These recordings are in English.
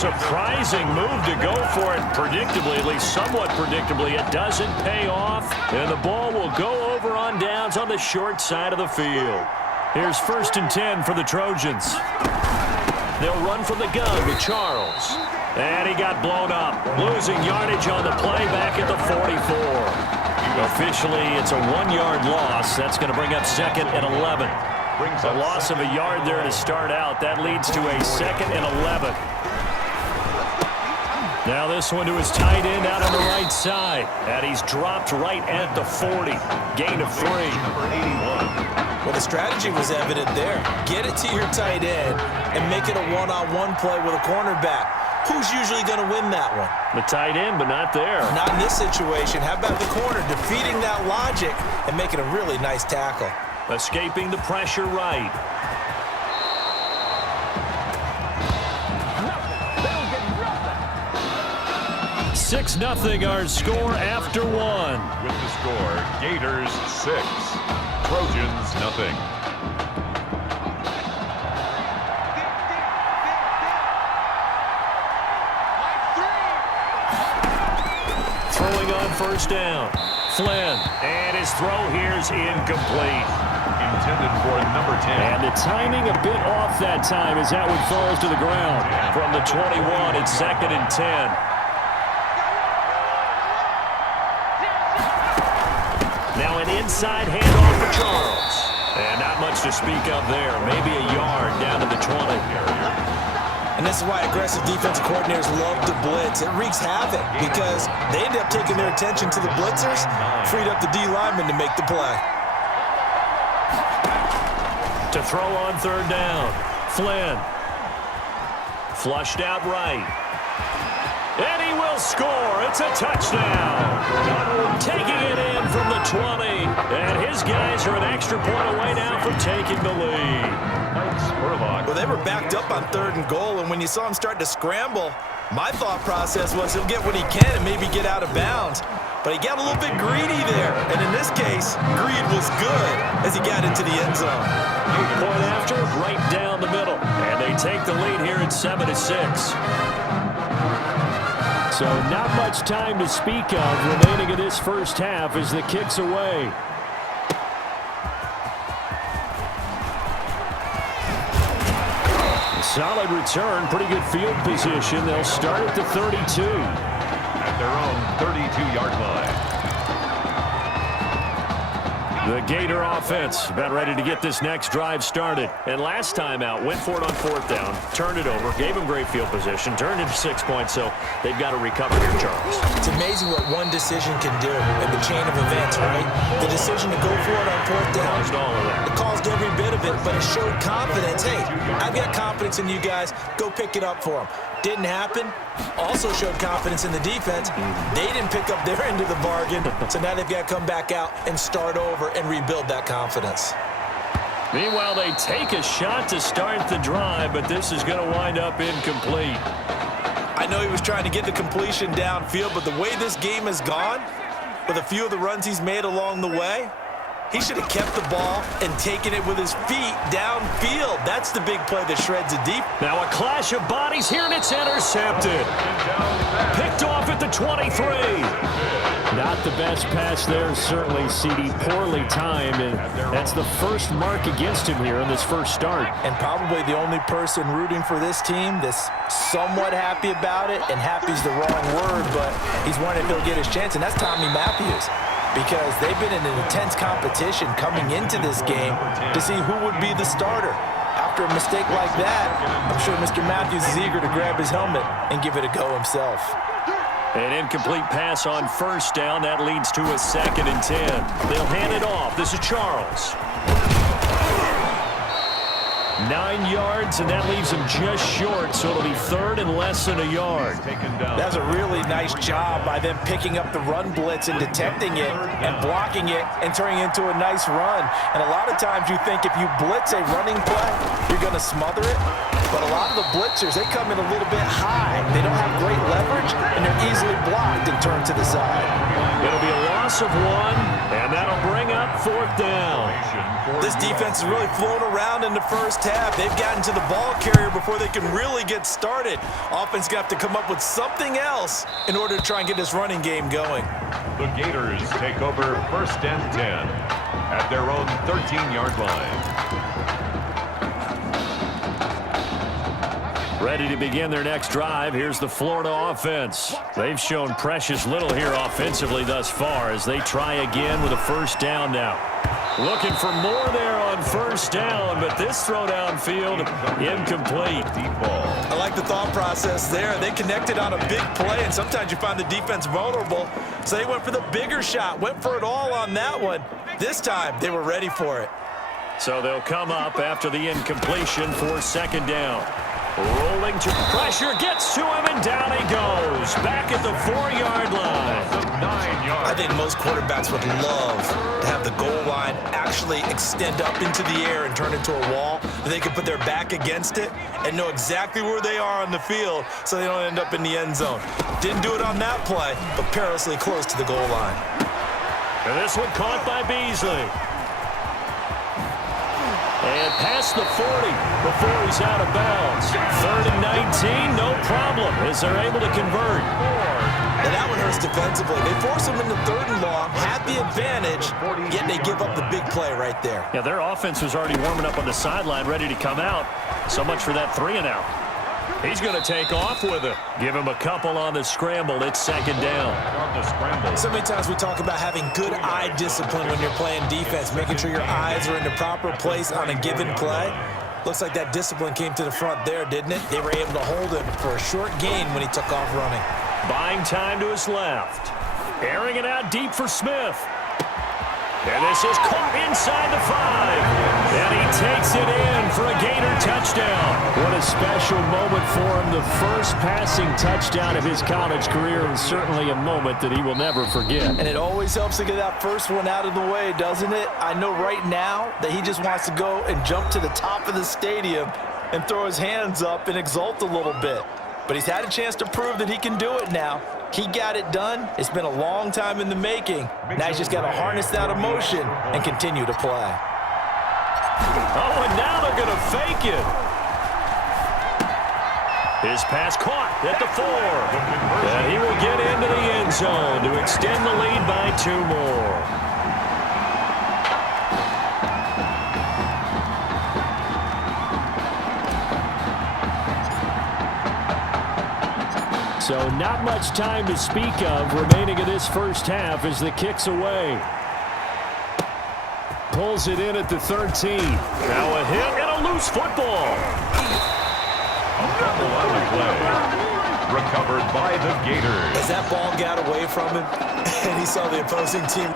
surprising move to go for it predictably, at least somewhat predictably. It doesn't pay off, and the ball will go over on downs on the short side of the field. Here's 1st and 10 for the Trojans. They'll run from the gun with Charles. And he got blown up, losing yardage on the play back at the 44. Officially, it's a 1-yard loss. That's going to bring up 2nd and 11. A loss of a yard there to start out. That leads to a 2nd and 11. Now this one to his tight end out on the right side. And he's dropped right at the 40. Gain of 3. Well, the strategy was evident there. Get it to your tight end and make it a one-on-one play with a cornerback. Who's usually going to win that one? The tight end, but not there. Not in this situation. How about the corner defeating that logic and making a really nice tackle? Escaping the pressure right. Six 0 our score after 1. With the score, Gators 6, Trojans 0. Throwing on 1st down. Flynn, and his throw here is incomplete. Intended for number 10. And the timing a bit off that time as that one falls to the ground. From the 21, it's 2nd and 10. Now an inside handoff for Charles. And not much to speak of there. Maybe a yard down to the 20. And this is why aggressive defensive coordinators love to blitz. It wreaks havoc because they end up taking their attention to the blitzers, freed up the D lineman to make the play. To throw on 3rd down. Flynn. Flushed out right. And he will score. It's a touchdown. Taking it in from the 20. And his guys are an extra point away now from taking the lead. Well, they were backed up on 3rd and goal, and when you saw him start to scramble, my thought process was he'll get what he can and maybe get out of bounds. But he got a little bit greedy there, and in this case, greed was good as he got into the end zone. Point after, right down the middle, and they take the lead here at 7-6. So not much time to speak of remaining in this first half as the kick's away. Solid return, pretty good field position. They'll start at the 32. At their own 32-yard line. The Gator offense about ready to get this next drive started. And last time out, went for it on 4th down, turned it over, gave them great field position, turned into 6 points, so they've got to recover here, Charles. It's amazing what one decision can do in the chain of events, right? The decision to go for it on 4th down. Caused all of that. It caused every bit of it, but it showed confidence. Hey, I've got confidence in you guys. Go pick it up for them. Didn't happen. Also showed confidence in the defense. They didn't pick up their end of the bargain, so now they've got to come back out and start over and rebuild that confidence. Meanwhile, they take a shot to start the drive, but this is going to wind up incomplete. I know he was trying to get the completion downfield, but the way this game has gone, with a few of the runs he's made along the way, he should have kept the ball and taken it with his feet downfield. That's the big play that shreds it deep. Now a clash of bodies here, and it's intercepted. Picked off at the 23. Not the best pass there, certainly, CD. Poorly timed, and that's the first mark against him here in this first start. And probably the only person rooting for this team that's somewhat happy about it, and happy's the wrong word, but he's wondering if he'll get his chance, and that's Tommy Matthews. Because they've been in an intense competition coming into this game to see who would be the starter. After a mistake like that, I'm sure Mr. Matthews is eager to grab his helmet and give it a go himself. An incomplete pass on 1st down. That leads to a 2nd and 10. They'll hand it off. This is Charles. 9 yards, and that leaves him just short, so it'll be 3rd and less than a yard. That's a really nice job by them picking up the run blitz and detecting it and blocking it and turning it into a nice run. And a lot of times you think if you blitz a running play, you're going to smother it. But a lot of the blitzers, they come in a little bit high. They don't have great leverage, and they're easily blocked and turned to the side. It'll be a loss loss of 1, and that'll bring up 4th down. This defense is really flown around in the first half. They've gotten to the ball carrier before they can really get started. Offense got to come up with something else in order to try and get this running game going. The Gators take over 1st and 10 at their own 13-yard line. Ready to begin their next drive. Here's the Florida offense. They've shown precious little here offensively thus far as they try again with a 1st down now. Looking for more there on 1st down, but this throw downfield incomplete. Deep ball. I like the thought process there. They connected on a big play, and sometimes you find the defense vulnerable. So they went for the bigger shot, went for it all on that one. This time, they were ready for it. So they'll come up after the incompletion for 2nd down. Rolling to pressure, gets to him, and down he goes. Back at the 4-yard line. 9 yards. I think most quarterbacks would love to have the goal line actually extend up into the air and turn into a wall. They can put their back against it and know exactly where they are on the field so they don't end up in the end zone. Didn't do it on that play, but perilously close to the goal line. And this one caught by Beasley. And past the 40 before he's out of bounds. 3rd and 19, no problem, as they're able to convert. And that one hurts defensively. They force him into 3rd and long, have the advantage, yet they give up the big play right there. Yeah, their offense was already warming up on the sideline, ready to come out. So much for that 3 and out. He's going to take off with it. Give him a couple on the scramble. It's 2nd down. On the scramble. So many times we talk about having good eye discipline when you're playing defense, making sure your eyes are in the proper place on a given play. Looks like that discipline came to the front there, didn't it? They were able to hold him for a short gain when he took off running. Buying time to his left. Airing it out deep for Smith. And this is caught inside the 5. And he takes it in for a Gator touchdown. What a special moment for him. The first passing touchdown of his college career, and certainly a moment that he will never forget. And it always helps to get that first one out of the way, doesn't it? I know right now that he just wants to go and jump to the top of the stadium and throw his hands up and exult a little bit. But he's had a chance to prove that he can do it now. He got it done. It's been a long time in the making. Now he's just got to harness that emotion and continue to play. Oh, and now they're going to fake it. His pass caught at the 4. And he will get into the end zone to extend the lead by 2 more. So not much time to speak of remaining in this first half as the kick's away. Pulls it in at the 13. Now a hit and a loose football. A fumble on the play. Recovered by the Gators. As that ball got away from him and he saw the opposing team.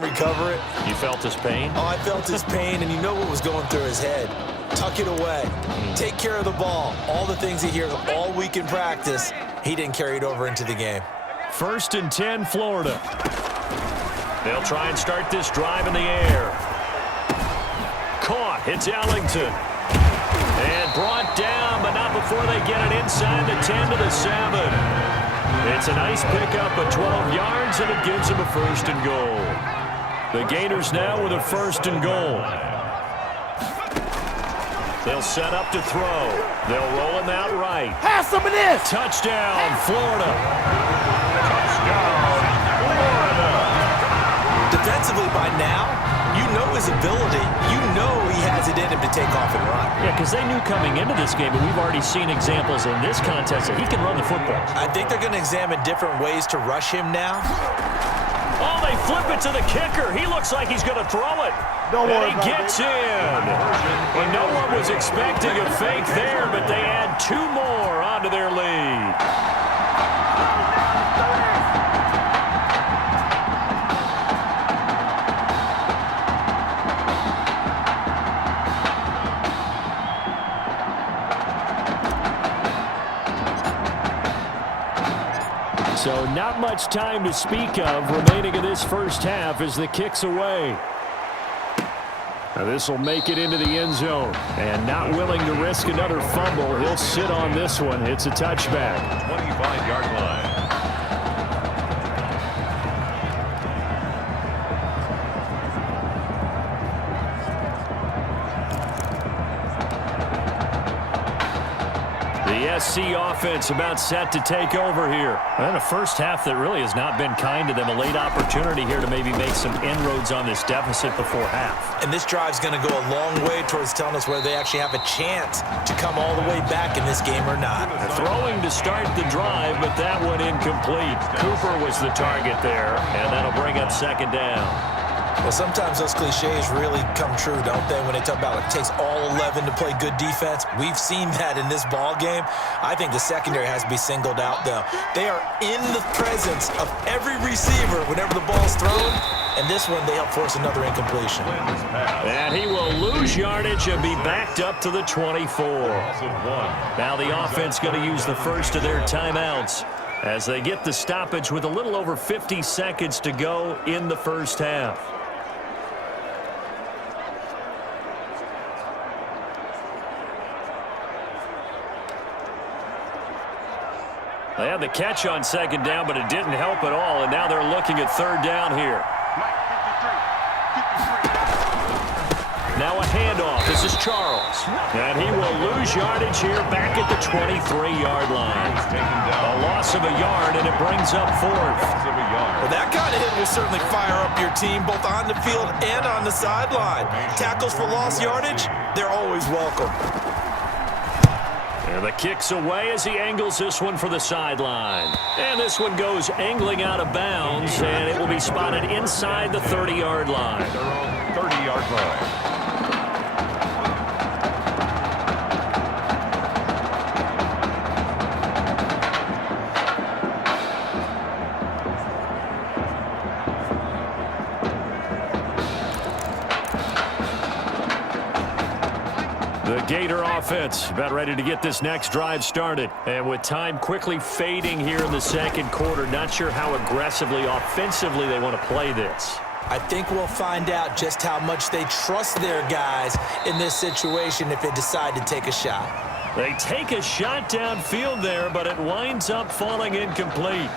Recover it. You felt his pain? Oh, I felt his pain, and you know what was going through his head. Tuck it away. Take care of the ball. All the things he hears all week in practice, he didn't carry it over into the game. 1st and 10, Florida. They'll try and start this drive in the air. Caught. It's Ellington. And brought down, but not before they get it inside the 10 to the 7. It's a nice pickup of 12 yards, and it gives them a 1st and goal. The Gators now with a 1st and goal. They'll set up to throw. They'll roll him out right. Pass some of this. Touchdown, Florida. Touchdown, Florida. The defensively by now, you know his ability. You know he has it in him to take off and run. Yeah, because they knew coming into this game, and we've already seen examples in this contest that he can run the football. I think they're going to examine different ways to rush him now. Oh, they flip it to the kicker. He looks like he's going to throw it. And he gets in. Well, no one was expecting a fake there, but they add 2 more onto their lead. So not much time to speak of remaining in this first half as the kick's away. Now this will make it into the end zone. And not willing to risk another fumble, he'll sit on this one. It's a touchback. 25-yard line. The SC offense about set to take over here. And a first half that really has not been kind to them. A late opportunity here to maybe make some inroads on this deficit before half. And this drive's going to go a long way towards telling us whether they actually have a chance to come all the way back in this game or not. Throwing to start the drive, but that one incomplete. Cooper was the target there, and that'll bring up second down. Well, sometimes those cliches really come true, don't they, when they talk about it takes all 11 to play good defense. We've seen that in this ball game. I think the secondary has to be singled out, though. They are in the presence of every receiver whenever the ball's thrown, and this one they help force another incompletion. And he will lose yardage and be backed up to the 24. Now the offense going to use the first of their timeouts as they get the stoppage with a little over 50 seconds to go in the first half. They had the catch on second down, but it didn't help at all, and now they're looking at third down here. Now a handoff. This is Charles. And he will lose yardage here back at the 23-yard line. A loss of a yard, and it brings up fourth. Well, that kind of hit will certainly fire up your team, both on the field and on the sideline. Tackles for lost yardage, they're always welcome. And the kick's away as he angles this one for the sideline. And this one goes angling out of bounds, and it will be spotted inside the 30-yard line. Their own 30-yard line. The Gator offense about ready to get this next drive started. And with time quickly fading here in the second quarter, not sure how aggressively, offensively they want to play this. I think we'll find out just how much they trust their guys in this situation if they decide to take a shot. They take a shot downfield there, but it winds up falling incomplete.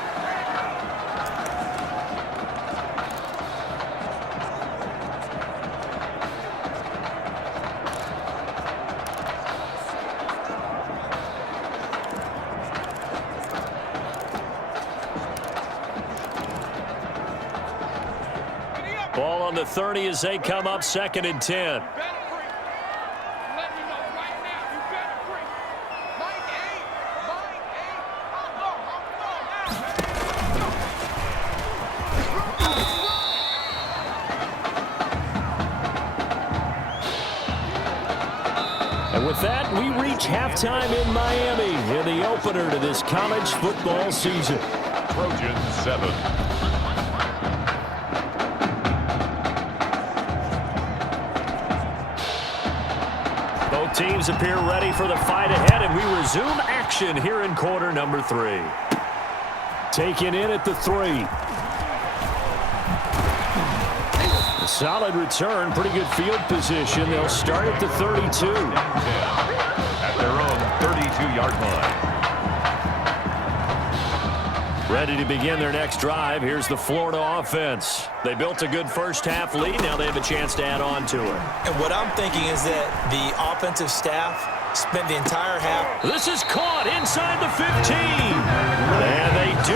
Ball on the 30 as they come up second and 10. And with that, we reach halftime in Miami in the opener to this college football season. Trojans 7. Both teams appear ready for the fight ahead, and we resume action here in quarter number 3. Taken in at the 3. A solid return, pretty good field position. They'll start at the 32. At their own 32-yard line. Ready to begin their next drive. Here's the Florida offense. They built a good first half lead. Now they have a chance to add on to it. And what I'm thinking is that the offensive staff spent the entire half. This is caught inside the 15. And they do